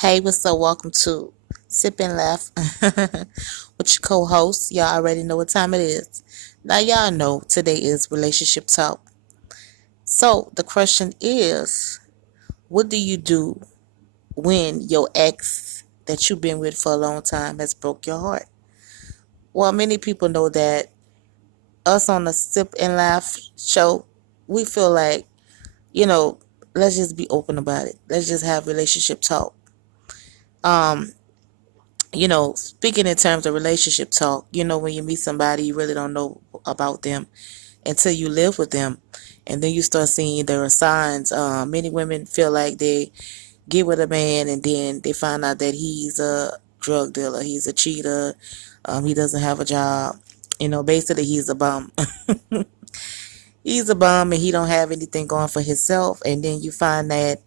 Hey, what's up? Welcome to Sip and Laugh with your co-host. Y'all already know what time it is. Now y'all know today is relationship talk. So the question is, what do you do when your ex that you've been with for a long time has broke your heart? Well, many people know that us on the Sip and Laugh show, we feel like, you know, let's just be open about it. Let's just have relationship talk. Um, Speaking in terms of relationship talk, when you meet somebody, you really don't know about them until you live with them. And then you start seeing there are signs. Many women feel like they get with a man and then they find out that he's a drug dealer, he's a cheater, he doesn't have a job. Basically he's a bum. He's a bum and he don't have anything going for himself. And then you find that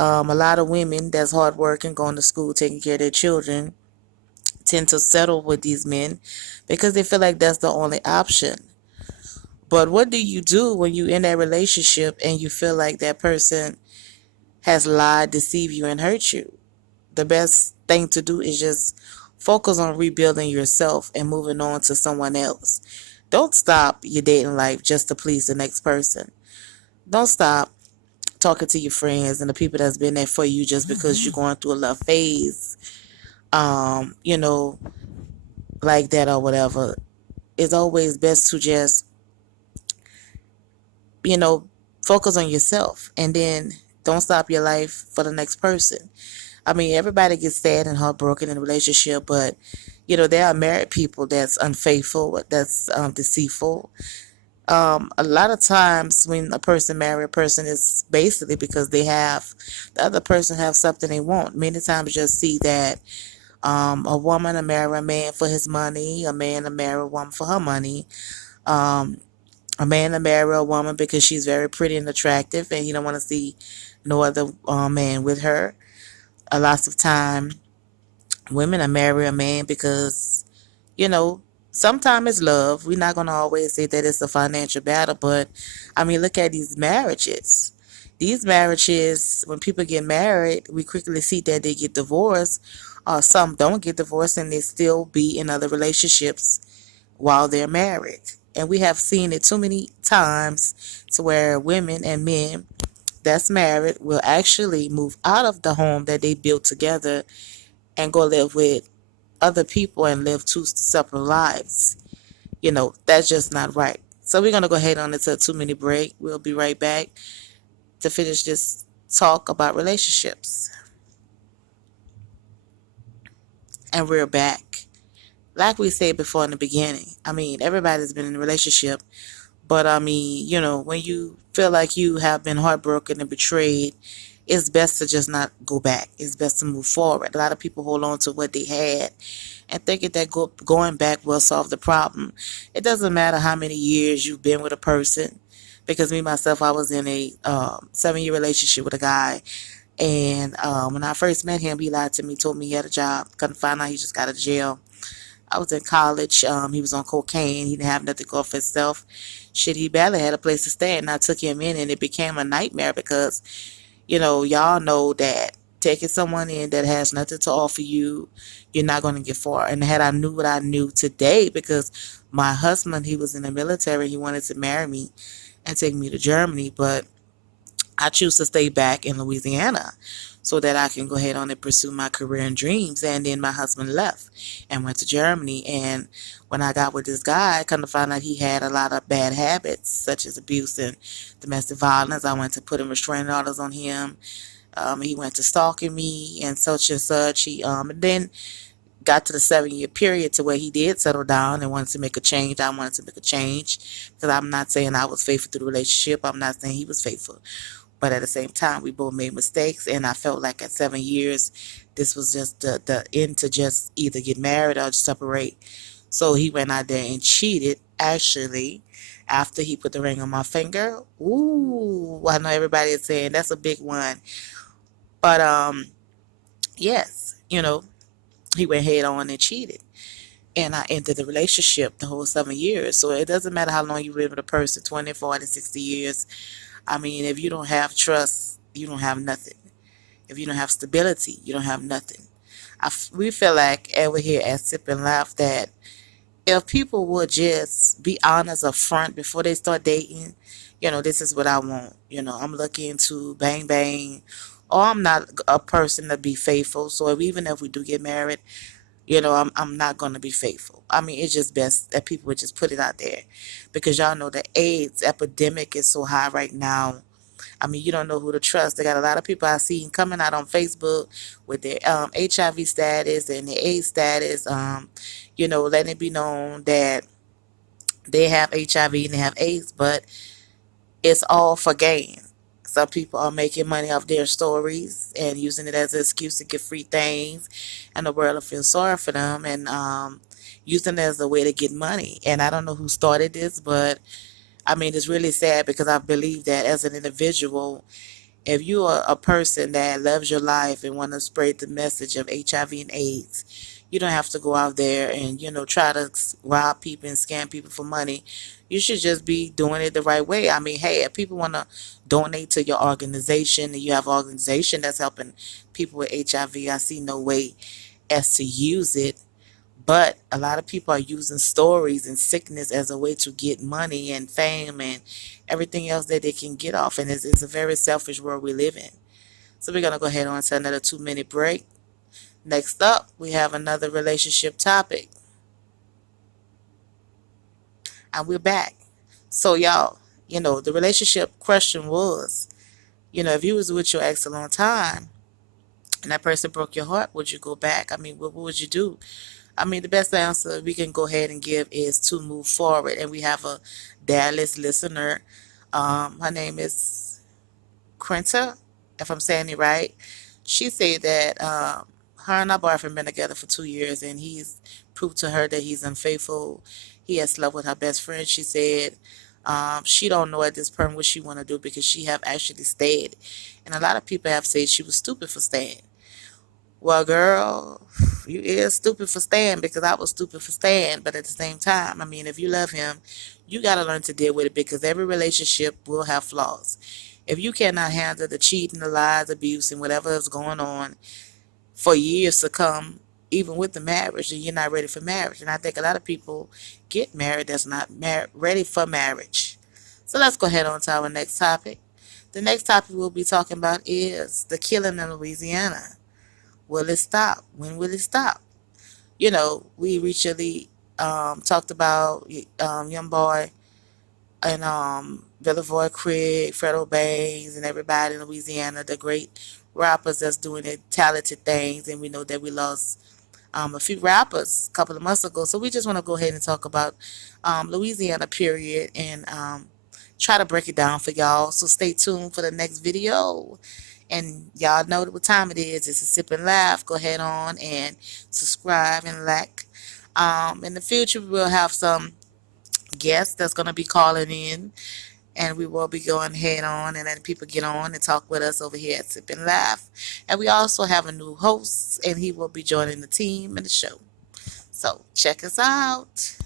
a lot of women that's hardworking, going to school, taking care of their children, tend to settle with these men because they feel like that's the only option. But what do you do when you in that relationship and you feel like that person has lied, deceived you, and hurt you? The best thing to do is just focus on rebuilding yourself and moving on to someone else. Don't stop your dating life just to please the next person. Don't stop talking to your friends and the people that's been there for you just because you're going through a love phase. Um, you know, like that or whatever. It's always best to just, you know, focus on yourself and then don't stop your life for the next person. I mean, everybody gets sad and heartbroken in a relationship, but there are married people that's unfaithful, that's deceitful. A lot of times when a person marry a person, is basically because the other person have something they want. Many times you'll see that a woman will marry a man for his money, a man will marry a woman for her money. Um, a man to marry a woman because she's very pretty and attractive and he don't want to see no other man with her. A lot of time women are marry a man because, you know, sometimes it's love. We're not going to always say that it's a financial battle, but I mean, look at these marriages. These marriages, when people get married, we quickly see that they get divorced. Some don't get divorced and they still be in other relationships while they're married. And we have seen it too many times to where women and men that's married will actually move out of the home that they built together and go live with other people and live two separate lives. That's just not right. So we're going to go ahead on into a 2 minute break. We'll be right back to finish this talk about relationships. And we're back. Like we said before in the beginning, I mean, everybody's been in a relationship. But I mean, when you feel like you have been heartbroken and betrayed, it's best to just not go back. It's best to move forward. A lot of people hold on to what they had and thinking that going back will solve the problem. It doesn't matter how many years you've been with a person. Because me, myself, I was in a 7 year relationship with a guy. And when I first met him, he lied to me, told me he had a job. Couldn't find out he just got out of jail. I was in college. He was on cocaine. He didn't have nothing to go for himself. Shit, he barely had a place to stay. And I took him in, and it became a nightmare because, y'all know that taking someone in that has nothing to offer you, you're not going to get far. And had I knew what I knew today, because my husband, he was in the military, he wanted to marry me and take me to Germany, but I choose to stay back in Louisiana so that I can go ahead on and pursue my career and dreams. And then my husband left and went to Germany. And when I got with this guy, I come to find out he had a lot of bad habits, such as abuse and domestic violence. I went to put in restraining orders on him. He went to stalking me and such and such. And then got to the 7 year period to where he did settle down and wanted to make a change. I wanted to make a change because I'm not saying I was faithful to the relationship. I'm not saying he was faithful. But at the same time, we both made mistakes, and I felt like at 7 years, this was just the end to just either get married or separate. So he went out there and cheated, actually, after he put the ring on my finger. Ooh, I know everybody is saying that's a big one. But, yes, he went head on and cheated. And I ended the relationship the whole 7 years. So it doesn't matter how long you live with a person, 20, 40, 60 years. I mean, if you don't have trust, you don't have nothing. If you don't have stability, you don't have nothing. We feel like over here at Sip and Laugh that if people would just be honest up front before they start dating, this is what I want. I'm looking to bang bang, or I'm not a person to be faithful. So even if we do get married, I'm not gonna be faithful. I mean, it's just best that people would just put it out there, because y'all know the AIDS epidemic is so high right now. I mean, you don't know who to trust. They got a lot of people I've seen coming out on Facebook with their HIV status and their AIDS status, letting it be known that they have HIV and they have AIDS, but it's all for gain. Some people are making money off their stories and using it as an excuse to get free things, and the world will feel sorry for them, and using it as a way to get money. And I don't know who started this, but I mean, it's really sad, because I believe that as an individual, if you are a person that loves your life and want to spread the message of HIV and AIDS, you don't have to go out there and, try to rob people and scam people for money. You should just be doing it the right way. I mean, hey, if people want to donate to your organization and you have an organization that's helping people with HIV, I see no way as to use it. But a lot of people are using stories and sickness as a way to get money and fame and everything else that they can get off. And it's a very selfish world we live in. So we're going to go ahead on to another 2-minute break. Next up, we have another relationship topic. And we're back. So y'all, the relationship question was, if you was with your ex a long time and that person broke your heart, would you go back? I mean, what would you do? I mean, the best answer we can go ahead and give is to move forward. And we have a Dallas listener. Her name is Quinta, if I'm saying it right. She said that her and her boyfriend been together for 2 years, and he's proved to her that he's unfaithful. He has slept with her best friend. She said she don't know at this point what she want to do, because she have actually stayed. And a lot of people have said she was stupid for staying. Well, girl, you is stupid for staying, because I was stupid for staying. But at the same time, I mean, if you love him, you got to learn to deal with it, because every relationship will have flaws. If you cannot handle the cheating, the lies, abuse, and whatever is going on for years to come, even with the marriage, then you're not ready for marriage. And I think a lot of people get married that's not ready for marriage. So let's go ahead on to our next topic. The next topic we'll be talking about is the killing in Louisiana. Will it stop? When will it stop? We recently talked about Young Boy and Villavoy Craig, Fredo Bangs, and everybody in Louisiana, the great rappers that's doing their talented things. And we know that we lost a few rappers a couple of months ago. So we just want to go ahead and talk about Louisiana, period, and try to break it down for y'all. So stay tuned for the next video. And y'all know what time it is. It's a Sip and Laugh. Go ahead on and subscribe and like. In the future, we'll have some guests that's going to be calling in. And we will be going head on and letting people get on and talk with us over here at Sip and Laugh. And we also have a new host, and he will be joining the team and the show. So check us out.